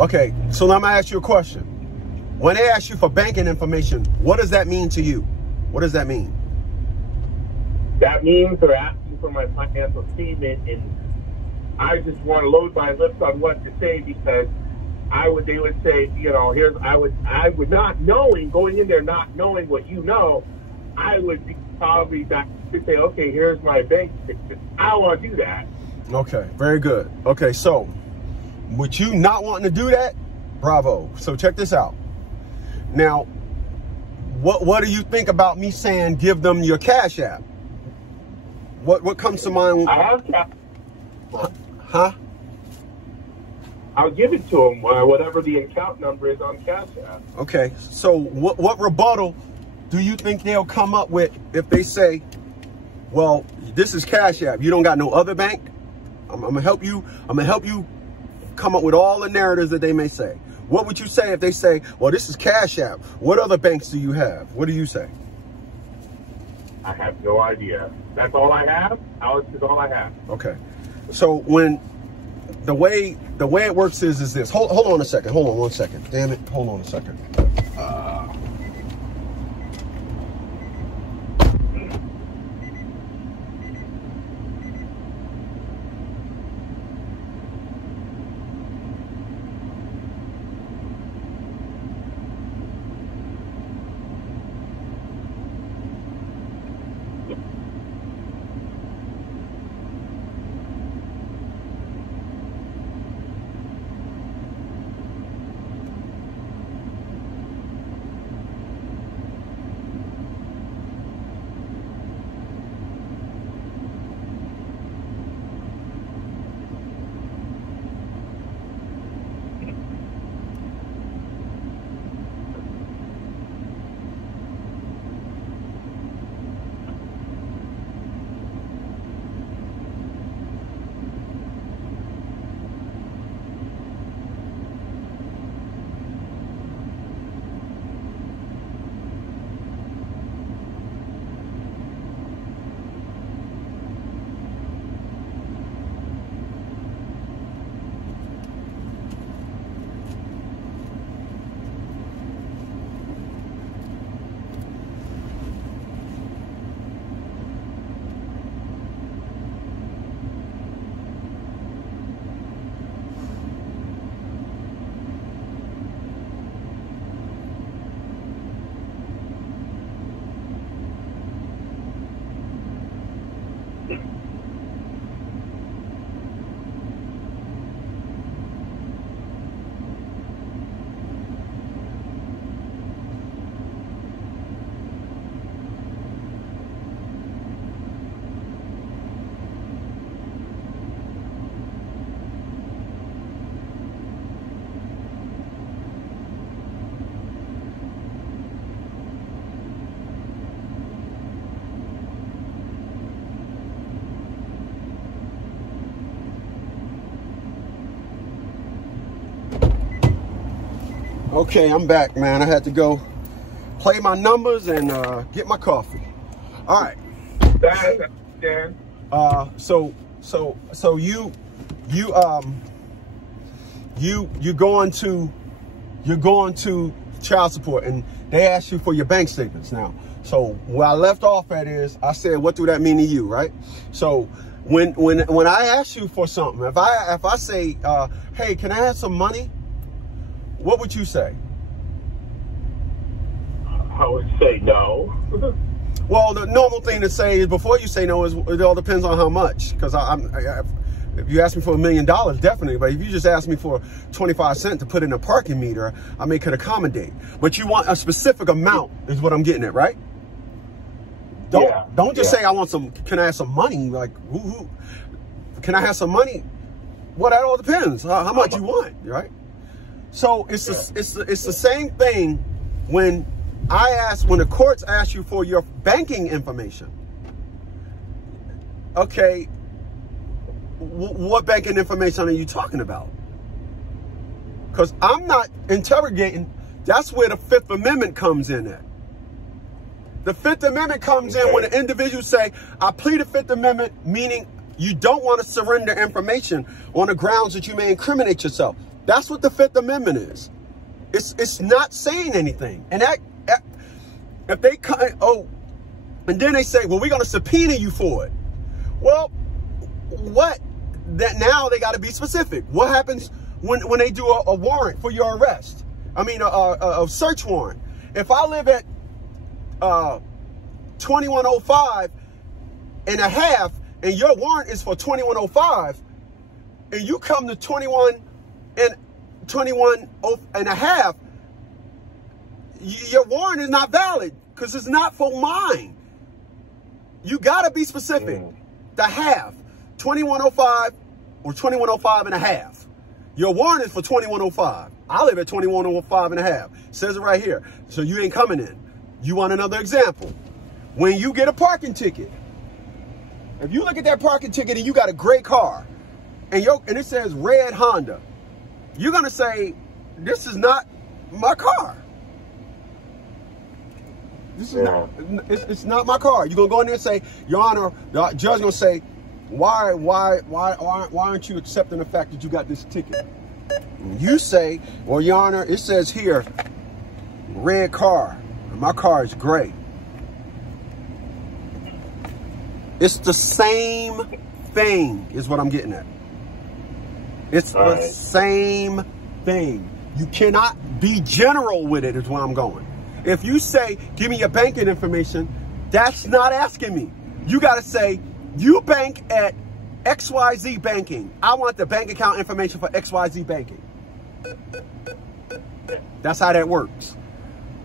Okay, so let me ask you a question. When they ask you for banking information, what does that mean to you? What does that mean? That means they're asking for my financial statement, and I just want to load my lips on what to say, because they would say, you know, I would not knowing, going in there not knowing what you know, I would be probably not to say, okay, here's my bank statement. I don't want to do that. Okay, very good. Okay, so with you not wanting to do that, bravo. So check this out. Now, what do you think about me saying give them your Cash App? What comes to mind? I have Cash App. Huh? I'll give it to them, whatever the account number is on Cash App. Okay, so what rebuttal do you think they'll come up with if they say, well, this is Cash App, you don't got no other bank? I'm gonna help you come up with all the narratives that they may say. What would you say if they say, well, this is Cash App, what other banks do you have? What do you say? I have no idea. That's all I have. Alex is all I have. Okay. So when the way it works is this. Hold on a second. Hold on 1 second. Damn it. Hold on a second. Okay, I'm back, man. I had to go play my numbers and get my coffee. All right. So you're going to child support, and they ask you for your bank statements now. So where I left off at is I said, what do that mean to you, right? So when I ask you for something, if I say, hey, can I have some money? What would you say? I would say no. Well, the normal thing to say is before you say no is it all depends on how much. Because if you ask me for $1 million, definitely. But if you just ask me for 25 cents to put in a parking meter, I may could accommodate. But you want a specific amount is what I'm getting at, right? Don't just say I want some. Can I have some money? Like, can I have some money? Well, that all depends how much you want, right? So it's the same thing when the courts ask you for your banking information. Okay, what banking information are you talking about? Because I'm not interrogating. That's where the Fifth Amendment comes in at. The Fifth Amendment comes in when an individual say, I plead the Fifth Amendment, meaning You don't want to surrender information on the grounds that you may incriminate yourself. That's what the Fifth Amendment is. It's not saying anything. And that, if they and then they say, well, we're going to subpoena you for it. Well, what? That now they got to be specific. What happens when they do a warrant for your arrest? I mean, a search warrant. If I live at 2105 and a half, and your warrant is for 2105, and you come to 21 and a half, your warrant is not valid because it's not for mine. You got to be specific. The half, 2105 or 2105 and a half. Your warrant is for 2105. I live at 2105 and a half. It says it right here. So you ain't coming in. You want another example? When you get a parking ticket, if you look at that parking ticket and you got a gray car and it says red Honda, you're going to say, this is not my car. This is not, it's not my car. You're going to go in there and say, Your Honor, the judge going to say, why aren't you accepting the fact that you got this ticket? And you say, well, Your Honor, it says here, red car. And my car is gray. It's the same thing is what I'm getting at. It's the same thing. You cannot be general with it is where I'm going. If you say, give me your banking information, that's not asking me. You got to say, you bank at XYZ Banking. I want the bank account information for XYZ Banking. That's how that works.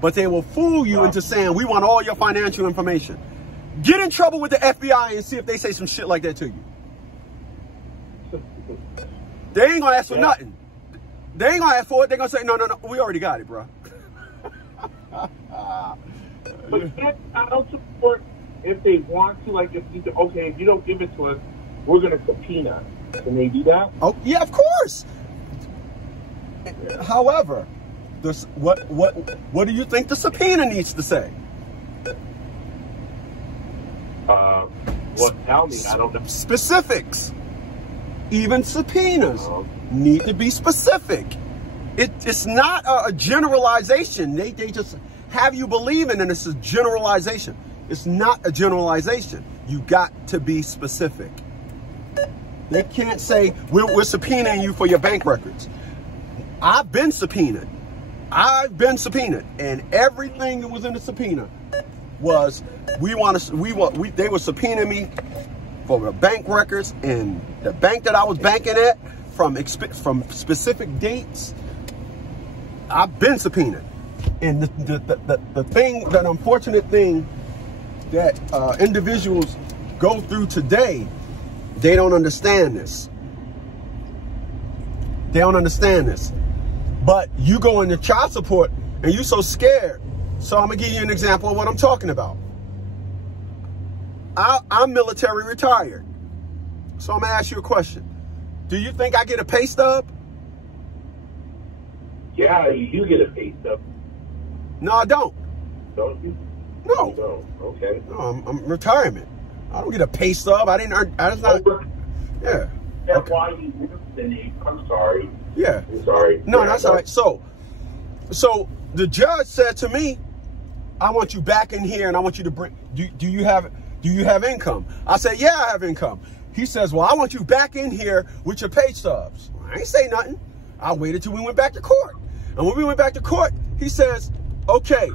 But they will fool you into saying, we want all your financial information. Get in trouble with the FBI and see if they say some shit like that to you. They ain't gonna ask for nothing. They ain't gonna ask for it. They're gonna say, no, we already got it, bro. But can't child support, if they want to, like, if you don't give it to us, we're gonna subpoena. Can they do that? Oh, yeah, of course. However, what do you think the subpoena needs to say? Well, tell me. I don't know. Specifics. Even subpoenas need to be specific. It's not a generalization. They just have you believing, and it's a generalization. It's not a generalization. You got to be specific. They can't say, we're subpoenaing you for your bank records. I've been subpoenaed. And everything that was in the subpoena was, they were subpoenaing me for the bank records and the bank that I was banking at from specific dates. I've been subpoenaed. And the unfortunate thing that individuals go through today, they don't understand this. They don't understand this. But you go into child support and you're so scared. So I'm going to give you an example of what I'm talking about. I'm military retired. So I'm going to ask you a question. Do you think I get a pay stub? Yeah, you get a pay stub. No, I don't. Don't you? No. No. Okay. No, I'm retirement. I don't get a pay stub. I didn't earn. I just not. Yeah. That's why you missed the name. I'm sorry. Yeah. I'm sorry. No, that's all right. So the judge said to me, I want you back in here and I want you to bring, do you have income? I said, yeah, I have income. He says, well, I want you back in here with your pay stubs. I ain't say nothing. I waited till we went back to court. And when we went back to court, he says, okay,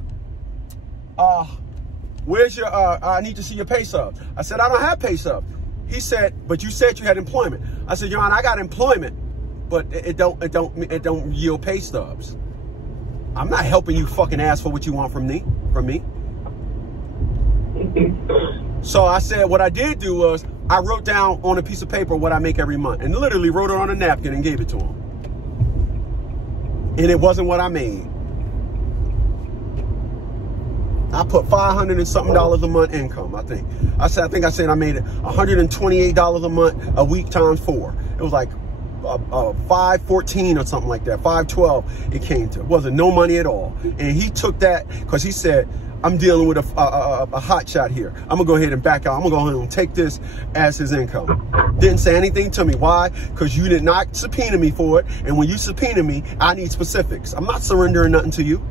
where's your, I need to see your pay stubs. I said, I don't have pay stubs. He said, but you said you had employment. I said, Your Honor, I got employment, but it don't yield pay stubs. I'm not helping you fucking ask for what you want from me. So I said, what I did do was I wrote down on a piece of paper what I make every month and literally wrote it on a napkin and gave it to him. And it wasn't what I made. I put $500 and something a month income, I think. I think I said I made it $128 a month, a week times 4. It was like 514 or something like that, 512 it came to. It wasn't no money at all. And he took that because he said, I'm dealing with a hot shot here. I'm gonna go ahead and back out. I'm gonna go ahead and take this as his income. Didn't say anything to me. Why? Because you did not subpoena me for it. And when you subpoena me, I need specifics. I'm not surrendering nothing to you.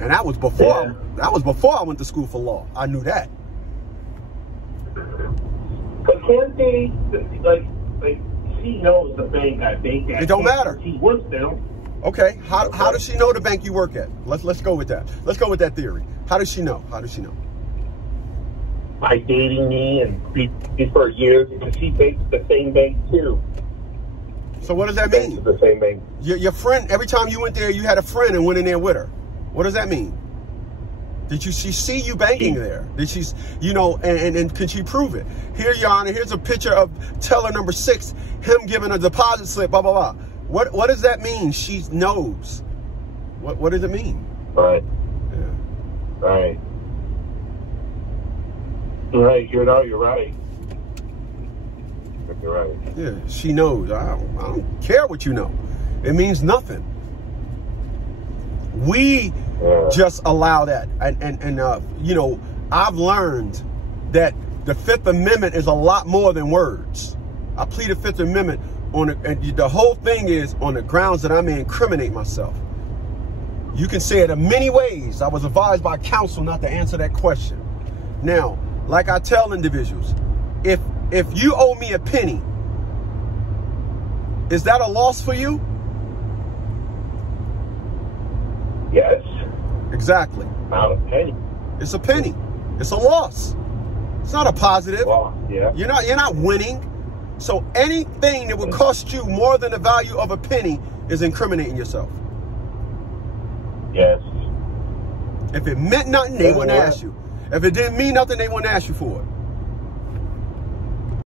And that was before. That was before I went to school for law. I knew that. But can't they, like she knows the bank I think that. It don't matter. She works there. Okay. How does she know the bank you work at? Let's go with that. Let's go with that theory. How does she know? How does she know? By dating me and for years, because she banks the same bank too. So what does that mean? The same bank. Your friend, every time you went there, you had a friend and went in there with her. What does that mean? Did she see you banking there? Did she, you know, and can she prove it? Here, Your Honor, here's a picture of teller number 6, him giving a deposit slip, blah, blah, blah. What does that mean? She knows. What does it mean? Right. Yeah. Right. Right. You're right. You're right. Yeah, she knows. I don't care what you know. It means nothing. We just allow that. And you know, I've learned that the Fifth Amendment is a lot more than words. I plead the Fifth Amendment on it, and the whole thing is on the grounds that I may incriminate myself. You can say it in many ways. I was advised by counsel not to answer that question. Now, like I tell individuals, if you owe me a penny, is that a loss for you? Yes. Exactly. Not a penny. It's a penny. It's a loss. It's not a positive. Loss, yeah. You're not winning. So anything that would cost you more than the value of a penny is incriminating yourself. Yes. If it meant nothing, they wouldn't ask you. If it didn't mean nothing, they wouldn't ask you for it.